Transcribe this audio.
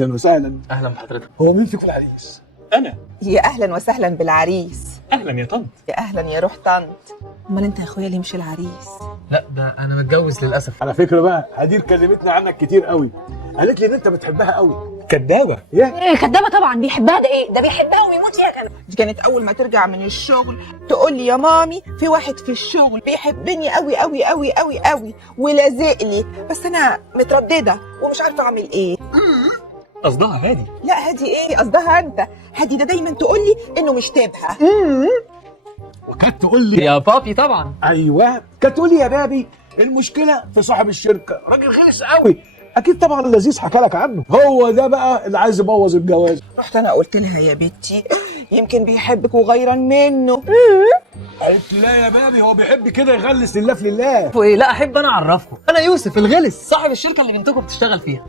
اهلا وسهلا. اهلا بحضرتك. هو مين فيكم العريس؟ انا. يا اهلا وسهلا بالعريس. اهلا يا طنط. يا اهلا يا روح طنط. امال انت يا اخويا ليه مش العريس؟ لا ده انا متجوز للاسف. على فكره بقى هدير كلمتنا عنك كتير قوي، قالت لي ان انت بتحبها قوي. كدابه. يا كدابه طبعا. بيحبها ده ايه؟ ده بيحبها ويموت فيها كمان. دي كانت اول ما ترجع من الشغل تقول لي يا مامي في واحد في الشغل بيحبني قوي قوي قوي قوي قوي ولازق لي، بس انا متردده ومش عارفه اعمل ايه. قصدها هادي. لا هادي ايه قصدها انت؟ هادي ده دايما تقول لي انه مش تبها. وكانت تقول لي يا بابي طبعا. ايوه، كانت تقول لي يا بابي المشكله في صاحب الشركه، راجل غلس قوي. اكيد طبعا اللذيذ حكى لك عنه، هو ده بقى اللي عايز يبوظ الجواز. رحت انا قلت لها يا بنتي يمكن بيحبك وغيران منه. قالت لي لا يا بابي هو بيحب كده يغلس لله في لله. لا احب انا اعرفكم، انا يوسف الغلس صاحب الشركه اللي بنتكم بتشتغل فيها.